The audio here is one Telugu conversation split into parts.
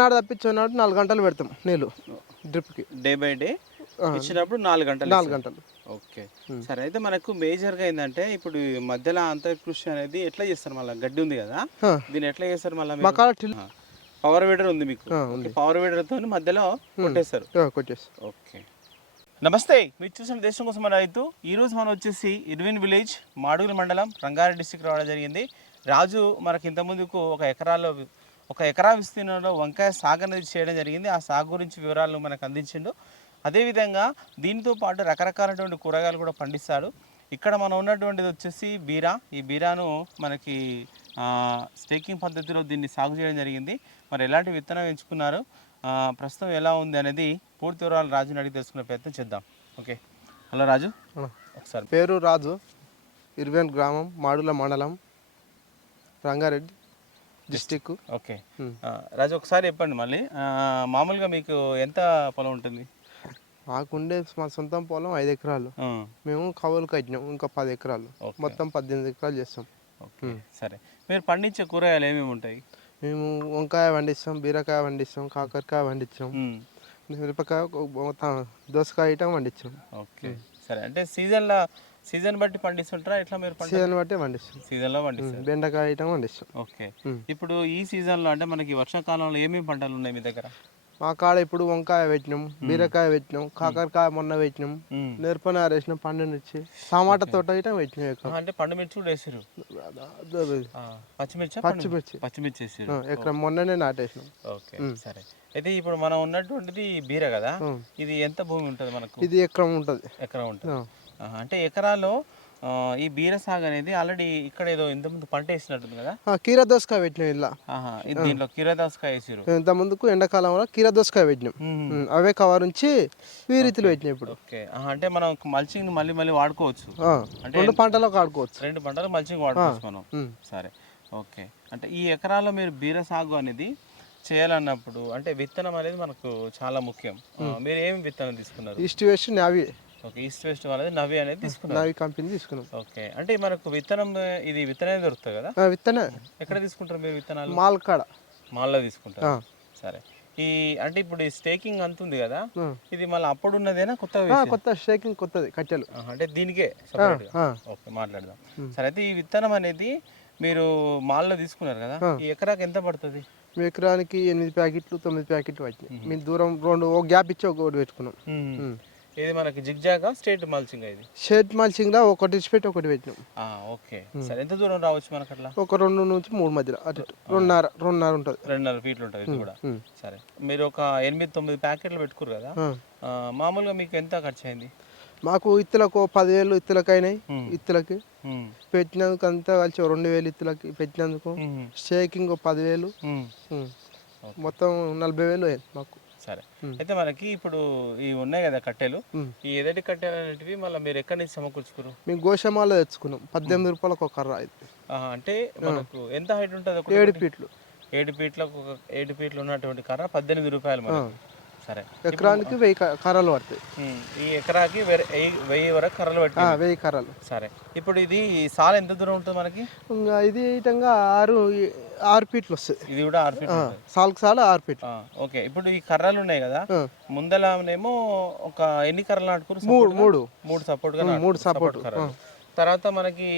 ఇచ్చినాడు తప్పించున్నాడు 4 గంటలు పెడతాం నీళ్ళు డ్రిప్కి. డే బై డే ఇచ్చినప్పుడు 4 గంటలు 4 గంటలు. ఓకే సరే. అయితే మనకు మేజర్గా ఏంటంటే ఇప్పుడు మధ్యలో అంతర్కృషి అనేది ఎట్లా చేస్తారు? మళ్ళీ గడ్డి ఉంది కదా, దీన్ని ఎట్లా చేస్తారు? మళ్ళీ పవర్ వీడర్ ఉంది మీకు, పవర్ వీడర్తో మధ్యలో కొట్టేస్తారు. ఓకే. నమస్తే, మీరు చూసిన దేశం కోసం మన రైతు. ఈరోజు మనం వచ్చేసి ఇర్విన్ విలేజ్, మాడుగుల మండలం, రంగారెడ్డి డిస్ట్రిక్ట్ రావడం జరిగింది. రాజు మనకి ఇంతకుముందుకు ఒక ఎకరా విస్తీర్ణంలో వంకాయ సాగు అనేది చేయడం జరిగింది. ఆ సాగు గురించి వివరాలు మనకు అందించిండు. అదేవిధంగా దీంతో పాటు రకరకాలైనటువంటి కూరగాయలు కూడా పండిస్తాడు. ఇక్కడ మనం ఉన్నటువంటిది వచ్చేసి బీరా. ఈ బీరాను మనకి స్టేకింగ్ పద్ధతిలో దీన్ని సాగు చేయడం జరిగింది. మరి ఎలాంటి విత్తనం ఎంచుకున్నారు, ప్రస్తుతం ఎలా ఉంది అనేది పూర్తి వివరాలు రాజుని అడిగి తెలుసుకునే ప్రయత్నం చేద్దాం. ఓకే, హలో రాజు. ఒకసారి పేరు రాజు, ఇర్విన్ గ్రామం, మాడుగుల మండలం, రంగారెడ్డి డిస్టిక్. ఓకే రాజు, ఒకసారి చెప్పండి మళ్ళీ, మామూలుగా మీకు ఎంత పొలం ఉంటుంది? మాకుండే మా సొంతం పొలం 5 ఎకరాలు. మేము కవులకు కట్టినాం ఇంకా 10 ఎకరాలు, మొత్తం 18 ఎకరాలు చేస్తాం. సరే, మీరు పండించే కూరగాయలు ఏమేమి ఉంటాయి? మేము వంకాయ పండిస్తాం, బీరకాయ పండిస్తాం, కాకరకాయ పండించాం, మిరపకాయ, దోసకాయ ఐటమ్ పండించాం. ఓకే సరే. అంటే సీజన్ బట్టి పండిస్తుంటారా ఎట్లా? మీరు సీజన్ బట్టి పండిస్తాం. సీజన్లో పండిస్తాం. బెండకాయ ఐటమ్ పండిస్తాం. ఓకే. ఇప్పుడు ఈ సీజన్లో అంటే మనకి వర్షాకాలంలో ఏమేమి పంటలు ఉన్నాయి మీ దగ్గర? మా కాడ ఇప్పుడు వంకాయ పెట్టినాం, బీరకాయ పెట్టినాం, కాకరకాయ మొన్న పెట్టినాం, మిరపనార వేసినాం, పండు మిర్చి, టమాటా తోట ఐటమ్ పెట్టినాం. అంటే పండు మిర్చి కూడా వేసారు? పచ్చిమిర్చి వేసారు. ఎక్కడ మొన్ననే నాటేసినాం. ఓకే సరే. అయితే ఇప్పుడు మనం ఉన్నటువంటిది బీర కదా, ఇది ఎంత భూమి ఉంటుంది మనకు? ఇది ఎకరం ఉంటుంది. ఎకరం ఉంటుంది. అంటే ఎకరాలో ఈ బీర సాగు అనేది ఆల్రెడీ ఇక్కడ ఏదో ఇంతకుముందు పంట వేసినట్టుంది కదా? కీర దోసకాయ పెట్టినాం ఇలా. దీంట్లో కీర దోసకాయ వేసారు. ఇంత ముందుకు ఎండాకాలంలో కీర దోసకాయ పెట్టినాం, అవే కవర్ నుంచి ఈ రీతిలో పెట్టినాం ఇప్పుడు. ఓకే. అంటే మనం మల్చింగ్ మళ్ళీ వాడుకోవచ్చు. అంటే 2 పంటలకు వాడుకోవచ్చు. 2 పంటలు మల్చింగ్ వాడుకోవచ్చు మనం. సరే ఓకే. అంటే ఈ ఎకరాల్లో మీరు బీర సాగు అనేది చేయాలన్నప్పుడు అంటే విత్తనం అనేది మనకు చాలా ముఖ్యం. మీరు ఏమి విత్తనం తీసుకున్నారు? ఈస్ట్ వెస్ట్ నావి. ఓకే, ఈస్ట్ వెస్ట్ వాళ్ళది నవి అనేది తీసుకున్నాం. నవి కంపెనీ తీసుకున్నాం. ఓకే. అంటే మనకు విత్తనం దొరుకుతుంది కదా? విత్తనం ఎక్కడ తీసుకుంటారు మీరు విత్తనాలు? మాల్లో తీసుకుంటారు. సరే. అంటే ఇప్పుడు ఈ స్టేకింగ్ అంత ఉంది కదా, ఇది మళ్ళీ అప్పుడు ఉన్నదేనా కొత్త స్టేకింగ్ కొత్తది కట్టెలు? అంటే దీనికే ఓకే మాట్లాడదాం. సరే. అయితే ఈ విత్తనం అనేది మీరు మాల్లో తీసుకున్నారు కదా, ఈ ఎకరాకి ఎంత పడుతుంది? ఎకరానికి 8 ప్యాకెట్లు 9 ప్యాకెట్లు వచ్చినాయి. మీ దూరం 2 గ్యాప్ ఇచ్చి ఒకటి పెట్టుకున్నాం. ఇది మనకి జిగ్జాగ్ స్టేట్ మల్చింగ్? ఇది స్టేట్ మల్చింగ్ లా ఒకటి ఇచ్చిపెట్టి ఒకటి పెట్టినాం. ఓకే సరే. ఎంత దూరం రావచ్చు మనకు అట్లా? ఒక 2 నుంచి 3 మధ్యలో, అటు 2.5 ఉంటుంది. 2.5 ఫీట్లు ఉంటుంది ఇది కూడా. సరే, మీరు ఒక 8-9 ప్యాకెట్లు పెట్టుకురు కదా, మామూలుగా మీకు ఎంత ఖర్చు అయింది? మాకు ఇత్తులకు 10,000 ఇత్తులకు అయినాయి. ఇత్తులకి పెట్టినందుకు అంతా కలిసి 2,000 ఇత్తులకి పెట్టినందుకు. స్టేకింగ్ 10,000, మొత్తం 40,000 అయింది మాకు. సరే. అయితే మనకి ఇప్పుడు ఇవి ఉన్నాయి కదా కట్టెలు, ఈ ఎదటి కట్టెలు అనేటివి మళ్ళీ మీరు ఎక్కడి నుంచి సమకూర్చుకున్నారు? మేము గోషమాలో తెచ్చుకున్నాం. 18 రూపాయలకు ఒక కర్ర. అంటే మనకు ఎంత హైట్ ఉంటుంది? 7 ఫీట్లు. 7 ఫీట్లు ఉన్నటువంటి కర్ర 18 రూపాయలు మనకు. సరే. ఎకరానికి 1000 కర్రలు పడతాయి. ఈ ఎకరాకి 1000 వరకు కర్రలు పట్టి 1000 కర్రలు. సరే. ఇప్పుడు ఇది సాల్ ఎంత దూరం ఉంటుంది మనకి? ఇది విధంగా 6 ఫీట్లు వస్తుంది. ఇది కూడా 6 ఫీట్లు. సాల్కి సాల్ 6 ఫీట్లు. ఓకే. ఇప్పుడు ఈ కర్రలు ఉన్నాయి కదా, ముందలనేమో ఒక ఎన్ని కర్రలు నాటుకున్నారు? 3 సపోర్ట్ గా. 3 సపోర్ట్ కర్రలు. తర్వాత మనకి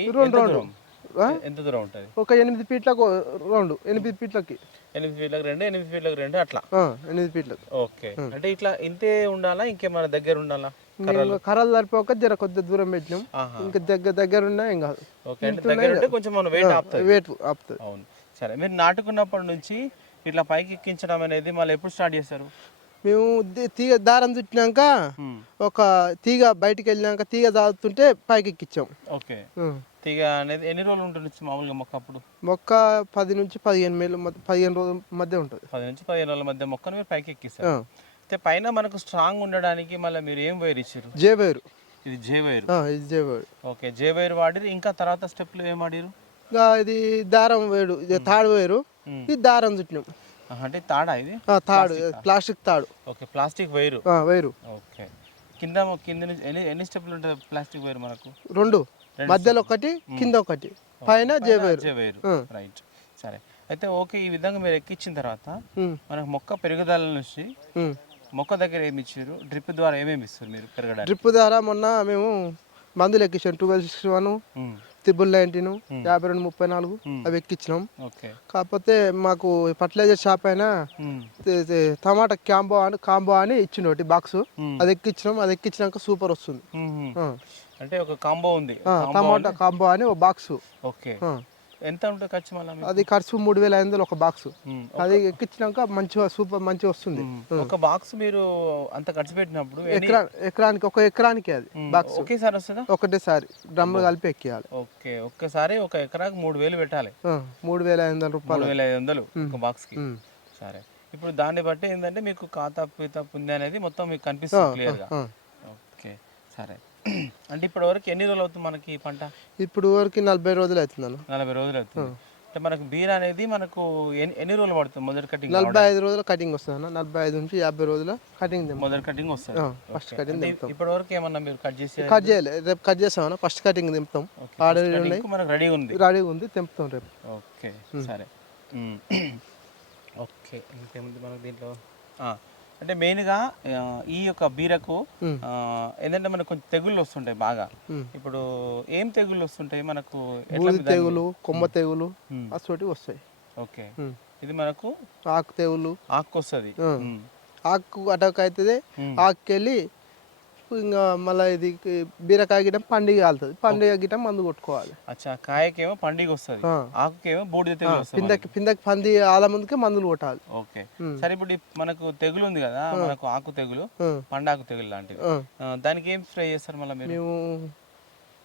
ఎంత దూరం ఉంటుంది? ఒక 8 ఫీట్లకు 2. 8 ఫీట్లకి 8 ఫీట్లకు 2, 8 ఫీట్లకు 2 అట్లా. 8 ఫీట్లకు. ఓకే. అంటే ఇట్లా ఇంతే ఉండాలా, ఇంకేమైనా దగ్గర ఉండాలా? కర్రలు సరిపోక జర కొద్ది దూరం పెట్టినాం. ఇంకా దగ్గర ఉన్నా ఏం కాదు. ఓకే. అంటే దగ్గర ఉంటే కొంచెం మనం వెయిట్ ఆపుతుంది. అవును. సరే. మీరు నాటుకున్నప్పటి నుంచి ఇట్లా పైకి ఎక్కించడం అనేది మళ్ళీ ఎప్పుడు స్టార్ట్ చేస్తారు? మేము తీగ దారం చుట్టినాక, ఒక తీగ బయటికి వెళ్ళినాక తీగ తాగుతుంటే పైకి ఎక్కించాం. ఓకే. తీగ అనేది ఎన్ని రోజులు ఉంటుంది మామూలుగా మొక్క? అప్పుడు మొక్క 10 నుంచి 15 రోజుల మధ్య ఉంటుంది. 10 నుంచి 15 రోజుల మధ్య మొక్కను మీరు పైకి ఎక్కిస్తారు. అయితే పైన మనకు స్ట్రాంగ్ ఉండడానికి మళ్ళీ మీరు ఏం వైర్ ఇచ్చారు? జే వైర్. ఇది జే వైర్. ఇది జే వైర్. ఓకే. జే వైర్ వాడిరు. ఇంకా తర్వాత స్టెప్లు ఏం వాడిరు? ఇది దారం వేరు, ఇది తాడు వేరు, ఇది దారం చుట్టినాం. అంటే తాడా ఇది? తాడు, ప్లాస్టిక్ తాడు. ఓకే. Plastic wire. ఓకే. కింద నుంచి ఎన్ని స్టెప్లు ఉంటుంది ప్లాస్టిక్ వైర్ మనకు? 2, మధ్యలో ఒకటి, కింద ఒకటి, పైన జే వైర్. రైట్. సరే. అయితే ఓకే, ఈ విధంగా మీరు ఎక్కించిన తర్వాత మనకు మొక్క పెరుగుదల నుంచి మొక్క దగ్గర ఏమి ఇచ్చారు, డ్రిప్ ద్వారా ఏమేమి ఇస్తారు మీరు పెరగడానికి? డ్రిప్ ద్వారా మొన్న మేము మందులు ఎక్కించాం 1261 19 5234 అవి ఎక్కించినాం. కాకపోతే మాకు ఫర్టిలైజర్ షాప్ అయినా టమాటా కాంబో అని ఇచ్చిండు ఒకటి బాక్స్, అది ఎక్కించినాం. అది ఎక్కించినాక సూపర్ వస్తుంది. అంటే ఒక కాంబో ఉంది, టమాటా కాంబో అని ఒక బాక్స్. ఓకే, ఎంత ఉంటుంది ఖర్చు మళ్ళీ? అది ఖర్చు 3500 ఒక బాక్స్. అది ఎక్కించినాక మంచిగా సూపర్ మంచిగా వస్తుంది. ఒక బాక్స్ మీరు అంత ఖర్చు పెట్టినప్పుడు ఎకరానికి ఒక ఎకరానికి అది బాక్స్ ఒకేసారి వస్తుందా? ఒకటేసారి డ్రమ్ కలిపి ఎక్కియాలి. ఓకే, ఒక్కసారి ఒక ఎకరాకు 3000 పెట్టాలి. 3500 రూపాయలు, 3500 ఒక బాక్స్ కి. సరే, ఇప్పుడు దాన్ని బట్టి ఏంటంటే మీకు ఖాతా పీత పుంది అనేది మొత్తం మీకు కనిపిస్తుంది క్లియర్గా. ఓకే, సరే. అంటే ఇప్పటి వరకు ఎన్ని రోజులు అవుతుంది మనకి ఈ పంట? ఇప్పుడు వరకు 40 రోజులు అవుతుంది అన్న. 40 రోజులు అవుతుంది. అంటే మనకు బీర అనేది మనకు ఎన్ని రోజులు పడుతుంది మొదటి కటింగ్? 45 రోజుల కటింగ్ వస్తుంది అన్న. 45 నుంచి 50 రోజుల కటింగ్ మొదటి కటింగ్ వస్తుంది. ఫస్ట్ కటింగ్ ఇప్పటి వరకు ఏమన్నా మీరు కట్ చేయలేదు? రేపు కట్ చేస్తాం అన్న. ఫస్ట్ కటింగ్ దింపుతాం. మనకు రెడీ ఉంది, తెంపుతాం రేపు. ఓకే, సరే. ఓకే, ఇంకేముంది మనకు దీంట్లో? అంటే మెయిన్గా ఈ యొక్క బీరకు ఏంటంటే మనకు కొంచెం తెగుళ్ళు వస్తుంటాయి బాగా. ఇప్పుడు ఏం తెగుళ్ళు వస్తుంటాయి మనకు? తెగులు, కొమ్మ తెగులు అసోటి వస్తాయి. ఓకే, ఇది మనకు ఆకు తెగులు, ఆకు వస్తుంది. ఆకు అటాక్ అవుతుంది. ఆకుకెళ్ళి ఇంకా మళ్ళీ ఇది బీరకాయ గిటం పండుగ కాలుతుంది. పండుగ గిటం మందు కొట్టుకోవాలి. అచ్చా, కాయకేమో పండుగ వస్తుంది, ఆకుకేమో బూడిద తెగులు వస్తుంది. పిందకి పంది ఆల ముందుకే మందులు కొట్టాలి. ఓకే, సరే. ఇప్పుడు మనకు తెగులు ఉంది కదా, మనకు ఆకు తెగులు, పండాకు తెగులు లాంటివి, దానికి ఏం స్ప్రే చేస్తారు మళ్ళీ మీరు? మేము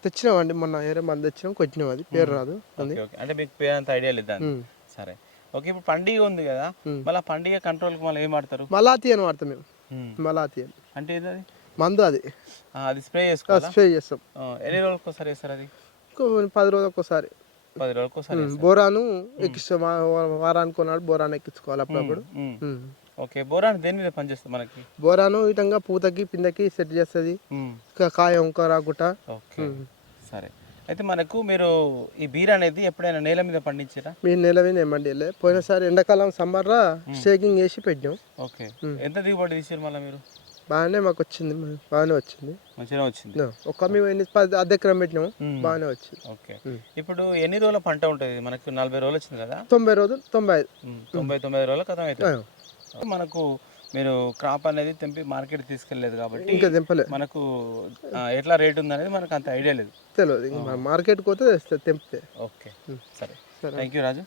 తెచ్చినామండి మొన్న, వేరే మంది తెచ్చినాం, కొట్టినాం. అది పేరు రాదు. అంటే మీకు పేరు అంత ఐడియా లేదా? సరే, ఓకే. ఇప్పుడు పండుగ ఉంది కదా, మళ్ళీ పండుగ కంట్రోల్కి మళ్ళీ ఏం వాడతారు? మలాతి అని వాడతాం మేము. మలాతి అని అంటే ఏది? మందు. అది స్ప్రే చేసుకోవాలి. స్ప్రే చేస్తాం. ఎన్ని రోజులకు ఒకసారి వేస్తారు అది? 10 రోజులకు ఒకసారి. 10 రోజులకు ఒకసారి బోరాను ఎక్కిస్తాం. వారానికి కొన్నాడు బోరాను ఎక్కించుకోవాలి అప్పుడప్పుడు. ఓకే, బోరాన్ దేని మీద పనిచేస్తుంది మనకి? బోరాను ఇటంగా పూతకి పిందకి సెట్ చేస్తుంది, కాయ వంక రాకుండా. ఓకే, సరే. అయితే మనకు మీరు ఈ బీర అనేది ఎప్పుడైనా నేల మీద పండించారా? మీరు నేల మీద ఏమండి పోయినసారి ఎండాకాలం సమ్మర్లో షేకింగ్ చేసి పెట్టాం. ఓకే, ఎంత దిగుబడి తీసారు మళ్ళీ మీరు? బాగానే మాకు వచ్చింది, బాగానే వచ్చింది, మంచిగా వచ్చింది. ఒక మేము 10 ఎకరం పెట్టినాము, బాగానే వచ్చింది. ఓకే, ఇప్పుడు ఎన్ని రోజుల పంట ఉంటుంది మనకు? 40 రోజులు వచ్చింది కదా. 90 రోజులు, 99 రోజుల కథం అవుతుంది మనకు. మీరు క్రాప్ అనేది తెంపి మార్కెట్ తీసుకెళ్ళలేదు కాబట్టి ఇంకా తెంపలేదు. మనకు ఎట్లా రేట్ ఉంది అనేది మనకు అంత ఐడియా లేదు, తెలియదు. మార్కెట్కి పోతే తెంపితే. ఓకే, సరే. Thank you Raju.